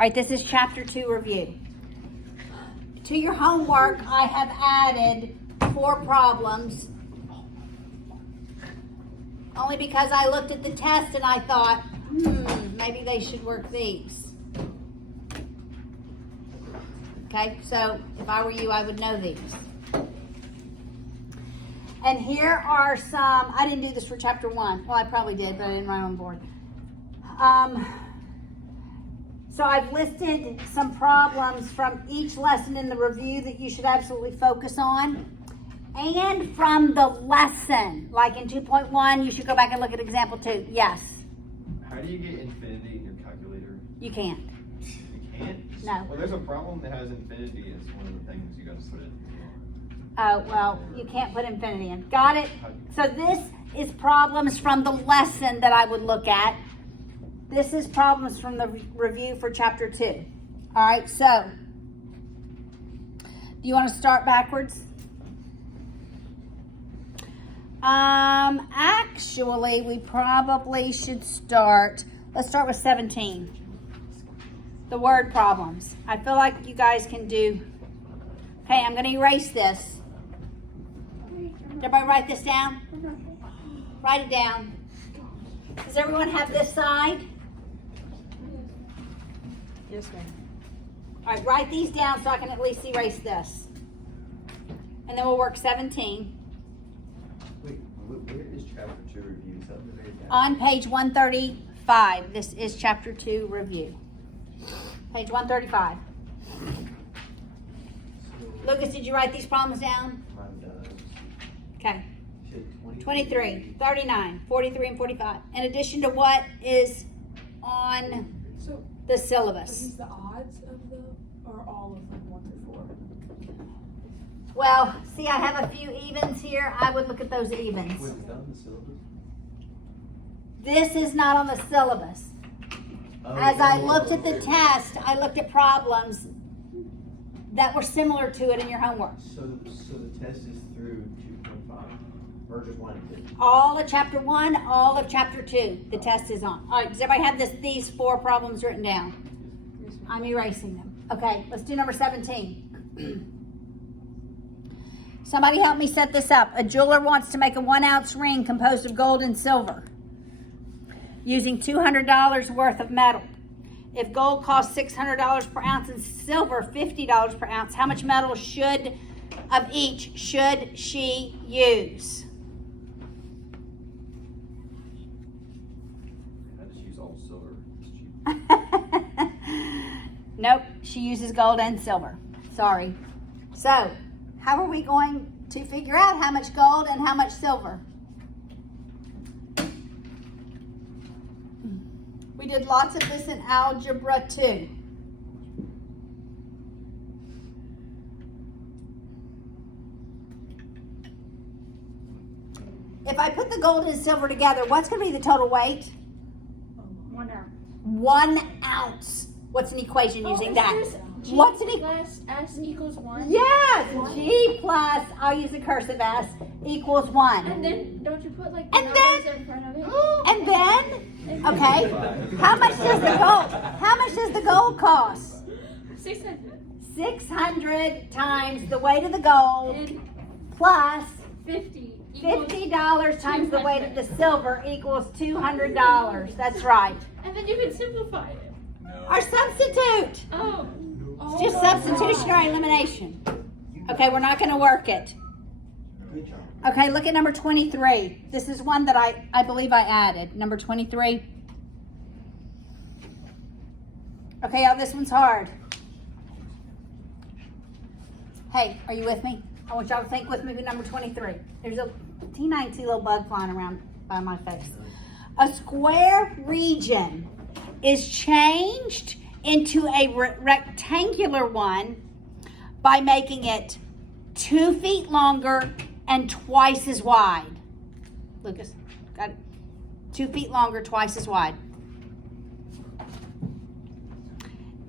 right, this is chapter 2 review. To your homework, I have added 4 problems. Only because I looked at the test and I thought, maybe they should work these. Okay, so if I were you, I would know these. And here are some, I didn't do this for chapter 1. Well, I probably did, but I didn't write on the board. So I've listed some problems from each lesson in the review that you should absolutely focus on. And from the lesson, like in 2.1, you should go back and look at example 2. Yes. How do you get infinity in your calculator? You can't. You can't? No. Well, there's a problem that has infinity as one of the things you got to put in. Oh, well, you can't put infinity in. Got it? So this is problems from the lesson that I would look at. This is problems from the review for chapter 2. All right, so do you want to start backwards? Actually, we probably should start. Let's start with 17. The word problems. I feel like you guys can do. Okay, I'm going to erase this. Did everybody write this down? Write it down. Does everyone have this side? Yes, ma'am. All right, write these down so I can at least erase this. And then we'll work 17. Wait, where is chapter 2 review? Is that the very back? On page 135. This is chapter 2 review. Page 135. Lucas, did you write these problems down? Mine does. Okay. Shit, 23, 39, 43, and 45. In addition to what is on So the are syllabus. these the odds of the, or all of them 1 through 4? Well, see, I have a few evens here. I would look at those evens. Wait, is that on the syllabus? This is not on the syllabus. Oh, As I oh, looked at the okay. test, I looked at problems that were similar to it in your homework. So the test is through 2.5? Or just 1 and 2? All of chapter 1, all of chapter 2, the test is on. All right, does everybody have these 4 problems written down? Yes, ma'am. I'm erasing them. Okay, let's do number 17. Somebody help me set this up. A jeweler wants to make a 1-ounce ring composed of gold and silver using $200 worth of metal. If gold costs $600 per ounce and silver $50 per ounce, how much metal should she use? I just use all silver. It's cheap. Nope, she uses gold and silver. Sorry. So, how are we going to figure out how much gold and how much silver? We did lots of this in algebra 2. If I put the gold and silver together, what's going to be the total weight? 1 ounce. 1 ounce. What's an equation using that? G What's an plus S equals 1? Yes, G plus, I'll use the cursive S, equals 1. And then don't you put like the And numbers then- in front of it? And then, okay, how much does the gold cost? 600. 600 times the weight of the gold And plus 50 equals, $50 times the weight of the silver equals $200. That's right. and then you can simplify it. Our substitute. Oh. It's just substitutionary elimination. Okay, we're not going to work it. Good job. Okay, look at number 23. This is one that I believe I added. Number 23. Okay, y'all, this one's hard. Hey, are you with me? I want y'all to think with me with number 23. There's a teeny little bug flying around by my face. A square region is changed into a rectangular one by making it 2 feet longer and twice as wide. Lucas, got it? 2 feet longer, twice as wide.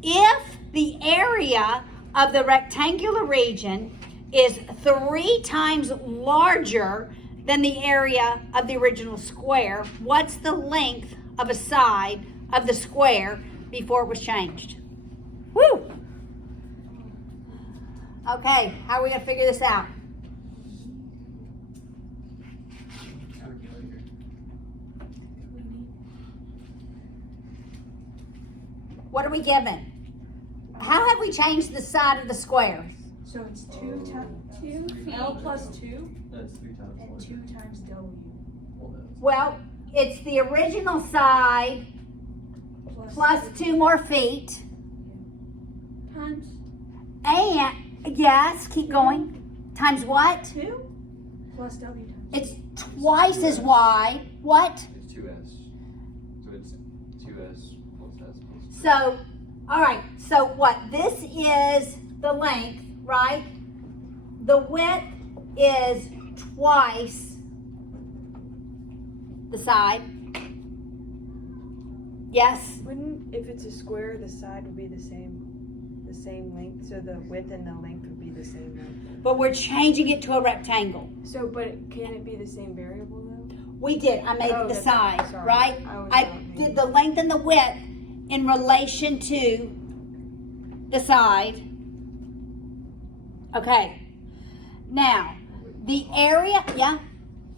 If the area of the rectangular region is 3 times larger than the area of the original square, what's the length of a side of the square before it was changed? Okay, how are we gonna figure this out? What are we given? How have we changed the side of the square? So it's 2 times 2 feet. L plus 2 That's 3 times and 4. 2 times W Well, it's the original side plus 2 more feet. Times. And, yes, keep going. Times what? 2 plus W times. It's twice as wide. What? It's 2s. So it's 2s plus s plus 2. So, all right. So what? This is the length, right? The width is twice the side. Yes? Wouldn't, if it's a square, the side would be the same length, so the width and the length would be the same length. But we're changing it to a rectangle. So, but can it be the same variable though? We did. I made Oh, the that's side, right. Sorry. right? I was I not paying did the length and the width in relation to the side. Okay. Now, the area, yeah?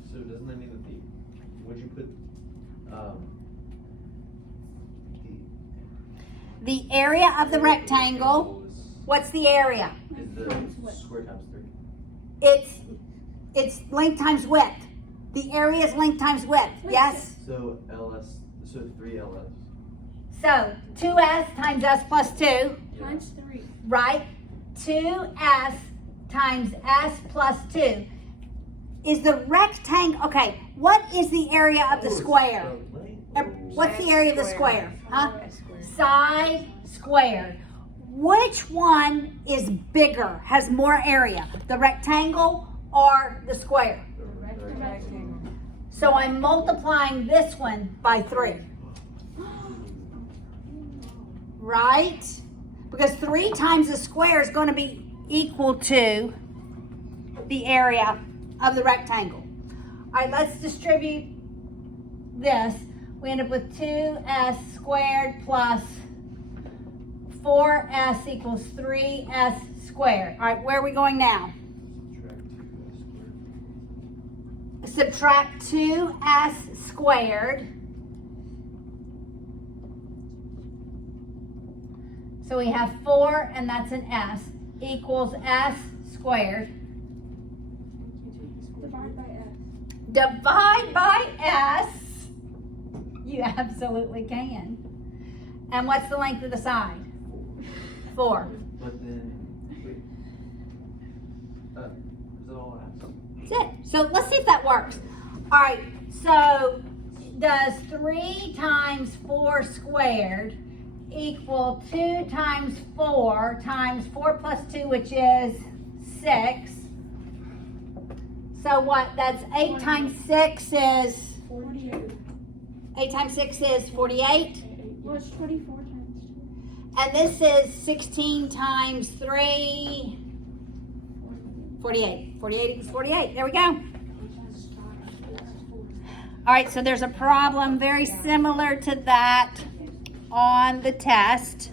So doesn't that mean that would you put, The area of the rectangle, what's the area? is the square times 3? It's length times width. The area is length times width, yes? So LS, so 3 LS. So 2s times s plus 2, Times 3. right? 2s times s plus 2 is the rectangle. Okay, what is the area of the square? What's the area of the square? Huh? S squared. Side squared. Which one is bigger, has more area? The rectangle or the square? Rectangle. So I'm multiplying this one by 3. Right? Because 3 times the square is going to be equal to the area of the rectangle. All right, let's distribute this. We end up with 2s squared plus 4s equals 3s squared. All right, where are we going now? Subtract 2s squared. So we have 4, and that's an s, equals s squared. Divide by S. Divide by s. You absolutely can. And what's the length of the side? 4. But then, wait. Is it all S? That's it. So let's see if that works. All right, so does 3 times 4 squared equal 2 times 4 plus 2, which is 6. So what, that's 8 times 6 is, 48. 8 times 6 is 48. Well, it's 24 times 2. And this is 16 times 3, 48. 48 equals 48. There we go. All right, so there's a problem very similar to that on the test.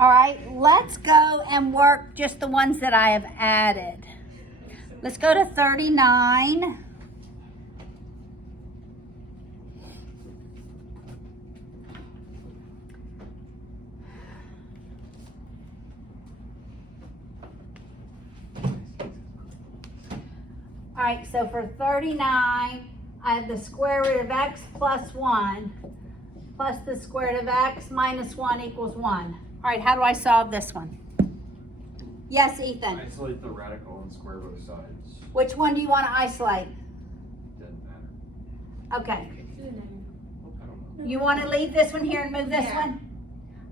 All right, let's go and work just the ones that I have added. Let's go to 39. All right, so for 39, I have the square root of x plus 1 plus the square root of x minus 1 equals 1. All right, how do I solve this one? Yes, Ethan. Isolate the radical and square both sides. Which one do you want to isolate? Doesn't matter. Okay. I don't know. You want to leave this one here and move this one?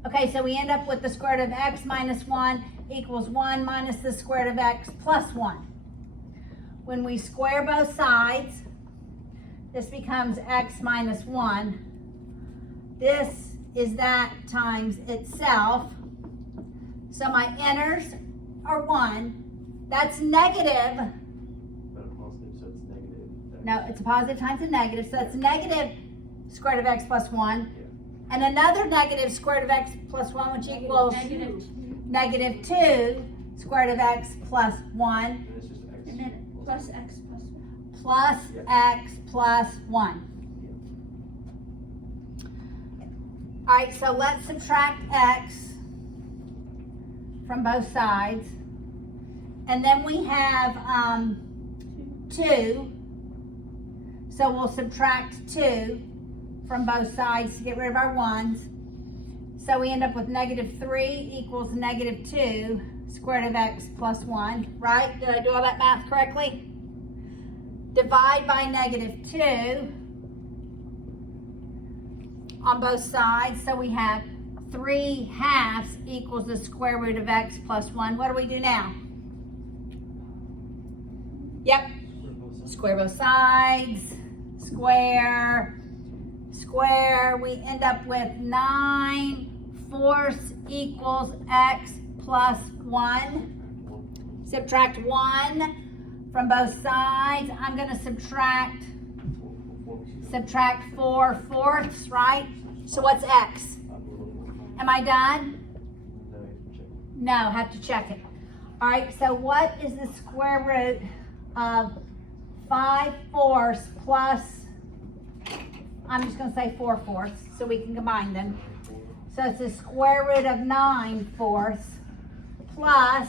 Okay, so we end up with the square root of x minus 1 equals 1 minus the square root of x plus 1. When we square both sides, this becomes x minus 1. This is that times itself. So my inners are 1. That's negative. But a positive, so it's negative. No, it's a positive times a negative. So that's negative square root of x plus 1. and another negative square root of x plus 1, which equals Negative 2. -2 square root of x plus 1 And it's just X. And then plus x plus 1. plus x plus 1. All right, so let's subtract x from both sides. And then we have 2. So we'll subtract 2 from both sides to get rid of our 1's. So we end up with -3 equals -2 square root of x plus 1, right? Did I do all that math correctly? Divide by -2 on both sides. So we have 3/2 equals the square root of x plus 1. What do we do now? Yep. Square both sides. Square. Square. We end up with 9/4 equals x plus 1. Subtract 1 from both sides. I'm going to subtract 4/4, right? So what's x? Am I done? No, have to check it. All right, so what is the square root of 5/4 plus, I'm just going to say 4/4 so we can combine them. So it's the square root of 9/4 plus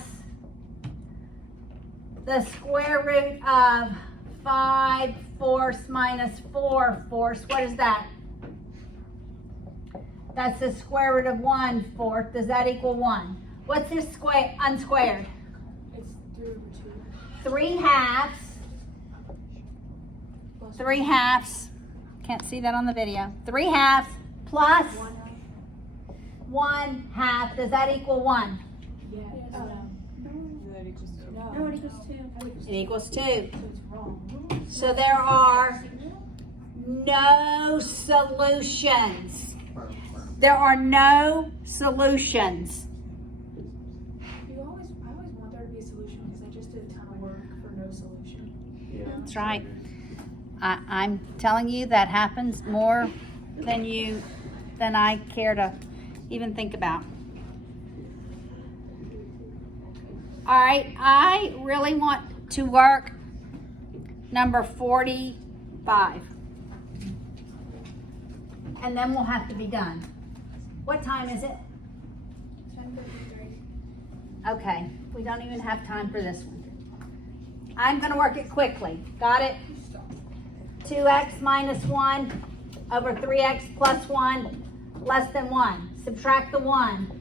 the square root of 5/4 minus 4/4. What is that? That's the square root of 1/4. Does that equal 1? What's this square unsquared? It's 3/2. 3/2. Plus 3/2. Can't see that on the video. 3/2 plus 1/2. Does that equal 1? Yeah. No, it equals 2. It equals 2. So it's wrong. So there are no solutions. There are no solutions. I always want there to be a solution because I just did a ton of work for no solution. Yeah. That's right. I'm telling you that happens more than I care to even think about. All right, I really want to work number 45. And then we'll have to be done. What time is it? 10:53. Okay, we don't even have time for this one. I'm gonna work it quickly. Got it? 2x minus 1 over 3x plus 1 less than 1. Subtract the 1.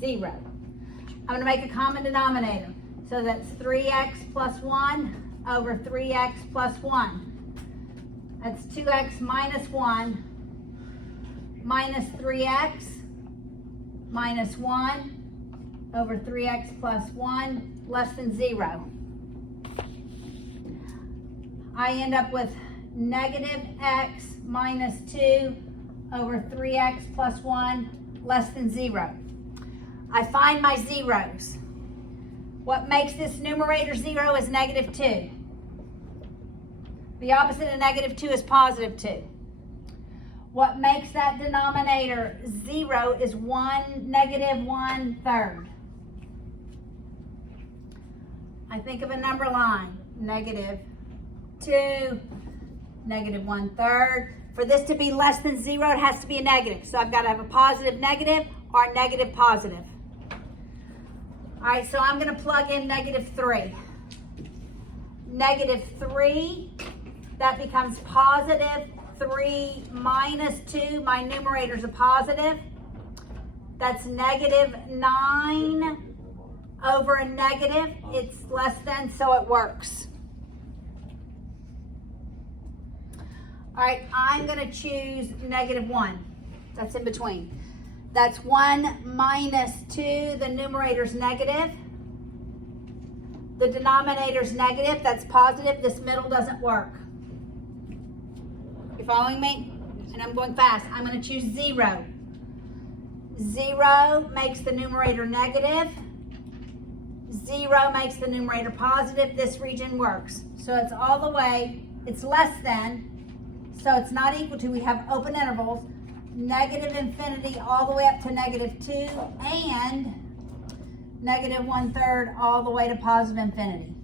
Zero. I'm gonna make a common denominator. So that's 3x plus 1 over 3x plus 1. That's 2x minus 1 minus 3x minus 1 over 3x plus 1 less than 0. I end up with -x minus 2 over 3x plus 1 less than 0. I find my zeros. What makes this numerator 0 is -2. The opposite of -2 is +2. What makes that denominator 0 is -1/3. I think of a number line, -2, -1/3. For this to be less than 0, it has to be a negative. So I've got to have a positive negative or a negative positive. All right, so I'm going to plug in -3. -3, that becomes +3 minus 2. My numerator's a positive. That's -9 over a negative. It's less than, so it works. All right, I'm going to choose -1. That's in between. That's 1 minus 2. The numerator's negative. The denominator's negative. That's positive. This middle doesn't work. You following me? And I'm going fast. I'm going to choose 0. 0 makes the numerator negative. 0 makes the numerator positive. This region works. So it's all the way it's less than, so it's not equal to, we have open intervals, negative infinity all the way up to -2, and -1/3 all the way to positive infinity.